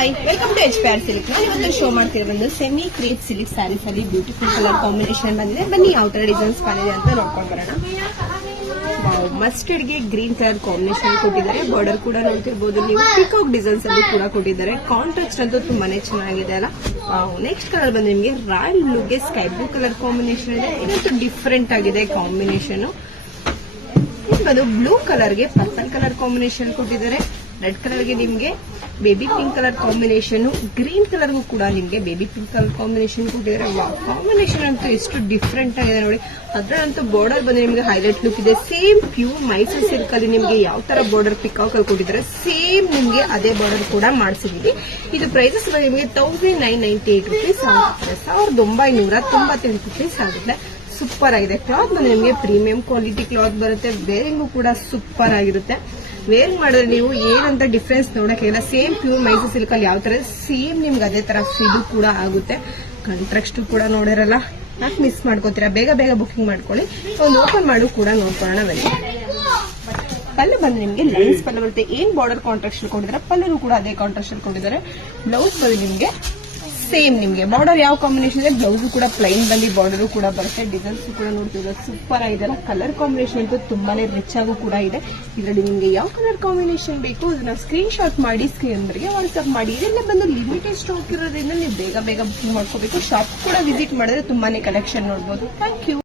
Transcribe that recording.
Hi, welcome to HPR silk. ನಾನು ಇವತ್ತು show ಮಾಡ್ತಿರೋದು ಸೆಮಿ ಕ್ರೇಪ್ ಸಿಲ್ಕ್ ಸ್ಯಾರೀಸ್ ಅಲ್ಲಿ ಬ್ಯೂಟಿಫುಲ್ ಕಲರ್ ಕಾಂಬಿನೇಷನ್ ಬಂದಿದೆ. ಬನ್ನಿ ಯಾವ ತರ ಡಿಸೈನ್ಸ್ ಬಂದಿದೆ ಅಂತ ನೋಡ್ಕೊಂಡು ಬರೋಣ. ಮಸ್ಟರ್ಡ್ ಗೆ ಗ್ರೀನ್ ಕಲರ್ ಕಾಂಬಿನೇಷನ್ ಕೊಟ್ಟಿದ್ದಾರೆ. ಬಾರ್ಡರ್ ಕೂಡ ನೋಡ್ತಿರ್ಬೋದು ನೀವು. ಪಿಕಾಕ್ ಡಿಸೈನ್ಸ್ ಅಲ್ಲಿ ಕೂಡ ಕೊಟ್ಟಿದ್ದಾರೆ. ಕಾಂಟ್ರಾಸ್ಟ್ ಅಂತೂ ತುಂಬಾನೇ ಚೆನ್ನಾಗಿದೆ ಅಲ್ಲ. ನೆಕ್ಸ್ಟ್ ಕಲರ್ ಬಂದು ನಿಮಗೆ ರಾಯಲ್ ಬ್ಲೂ ಗೆ ಸ್ಕೈ ಬ್ಲೂ ಕಲರ್ ಕಾಂಬಿನೇಷನ್ ಇದೆ. ಇದಂತೂ ಡಿಫ್ರೆಂಟ್ ಆಗಿದೆ ಕಾಂಬಿನೇಷನ್. ಅದು ಬ್ಲೂ ಕಲರ್ ಗೆ ಪರ್ಪಲ್ ಕಲರ್ ಕಾಂಬಿನೇಷನ್ ಕೊಟ್ಟಿದ್ದಾರೆ. ರೆಡ್ ಕಲರ್ ಗೆ ನಿಮ್ಗೆ baby pink colour combination, green ಕಲರ್ಗೂ ಕೂಡ ನಿಮ್ಗೆ ಬೇಬಿ ಪಿಂಕ್ ಕಲರ್ ಕಾಂಬಿನೇಷನ್ ಕೊಟ್ಟಿದ್ದಾರೆ. ಕಾಂಬಿನೇಷನ್ ಅಂತೂ ಎಷ್ಟು ಡಿಫ್ರೆಂಟ್ ಆಗಿದೆ ನೋಡಿ. ಅದರಂತೂ ಬಾರ್ಡರ್ ಬಂದು ನಿಮ್ಗೆ ಹೈಲೈಟ್ ಲುಕ್ ಇದೆ. ಸೇಮ್ ಪ್ಯೂರ್ ಮೈಸೂರು ಸಿಲ್ಕ್ ಅಲ್ಲಿ ನಿಮ್ಗೆ ಯಾವ ತರ ಬಾರ್ಡರ್ ಪಿಕಾಕ್ ಅಲ್ಲಿ ಕೊಟ್ಟಿದ್ದಾರೆ ಸೇಮ್ ನಿಮ್ಗೆ ಅದೇ ಬಾರ್ಡರ್ ಕೂಡ ಮಾಡಿಸಿದೀವಿ. ಇದು ಪ್ರೈಸಸ್ ಬಂದು ನಿಮಗೆ 1998 ರುಪೀಸ್ ಆಗುತ್ತೆ. 1998 ರುಪೀಸ್ ಆಗುತ್ತೆ. ಸೂಪರ್ ಆಗಿದೆ. ಕ್ಲಾತ್ ಬಂದು ನಿಮಗೆ ಪ್ರೀಮಿಯಂ ಕ್ವಾಲಿಟಿ ಕ್ಲಾತ್ ಬರುತ್ತೆ. ವೇರಿಂಗು ಕೂಡ ಸೂಪರ್ ಆಗಿರುತ್ತೆ. ವೇರ್ ಮಾಡಿದ್ರೆ ನೀವು ಏನಂತ ಡಿಫ್ರೆನ್ಸ್ ನೋಡಕ್ಕಿಲ್ಲ. ಸೇಮ್ ಪ್ಯೂರ್ ಮೈಸೂರು ಸಿಲ್ಕ್ ಅಲ್ಲಿ ಯಾವ ತರ ಸೇಮ್ ನಿಮ್ಗೆ ಅದೇ ತರ ಫೀಲ್ ಕೂಡ ಆಗುತ್ತೆ. ಕಾಂಟ್ರಾಸ್ಟ್ ಕೂಡ ನೋಡಿರಲ್ಲ, ಯಾಕೆ ಮಿಸ್ ಮಾಡ್ಕೋತೀರಾ? ಬೇಗ ಬೇಗ ಬುಕಿಂಗ್ ಮಾಡ್ಕೊಳ್ಳಿ. ಒಂದು ಓಪನ್ ಮಾಡು ಕೂಡ ನೋಡ್ಕೊಳ್ಳೋಣ ಬನ್ನಿ. ಪಲ್ಲು ಬಂದು ನಿಮ್ಗೆ ಲೈನ್ಸ್ ಪಲ್ಲು ಬರುತ್ತೆ. ಏನ್ ಬಾರ್ಡರ್ ಕಾಂಟ್ರಾಸ್ಟ್ ಕೊಟ್ಟಿದ್ದಾರೆ ಪಲ್ಲು ಕೂಡ ಅದೇ ಕಾಂಟ್ರಾಸ್ಟ್ ಕೊಟ್ಟಿದ್ದಾರೆ. ಬ್ಲೌಸ್ ಬಂದು ನಿಮ್ಗೆ ಸೇಮ್ ನಿಮ್ಗೆ ಬಾರ್ಡರ್ ಯಾವ ಕಾಂಬಿನೇಷನ್ ಇದೆ ಬ್ಲೌಸ್ ಕೂಡ ಪ್ಲೈನ್ ಬಂದು ಬಾರ್ಡರ್ ಕೂಡ ಬರುತ್ತೆ. ಡಿಸೈನ್ಸ್ ಕೂಡ ನೋಡ್ತಿದ್ರೆ ಸೂಪರ್ ಆಗಿದೆ. ಕಲರ್ ಕಾಂಬಿನೇಷನ್ ಅಂತೂ ತುಂಬಾನೇ ರಿಚ್ ಆಗು ಕೂಡ ಇದೆ. ಇದರಲ್ಲಿ ನಿಮ್ಗೆ ಯಾವ ಕಲರ್ ಕಾಂಬಿನೇಷನ್ ಬೇಕು ಅದನ್ನ ಸ್ಕ್ರೀನ್ ಶಾಟ್ ಮಾಡಿ ಸ್ಕ್ರೀನ್ ನಂಬರ್ಗೆ ವಾಟ್ಸ್ಆಪ್ ಮಾಡಿ. ಇದೆಲ್ಲ ಬಂದು ಲಿಮಿಟೆಡ್ ಸ್ಟಾಕ್ ಇರೋದ್ರಿಂದ ನೀವು ಬೇಗ ಬೇಗ ಬುಕಿಂಗ್ ಮಾಡ್ಕೋಬೇಕು. ಶಾಪ್ ಕೂಡ ವಿಸಿಟ್ ಮಾಡಿದ್ರೆ ತುಂಬಾನೇ ಕಲೆಕ್ಷನ್ ನೋಡಬಹುದು. Thank you.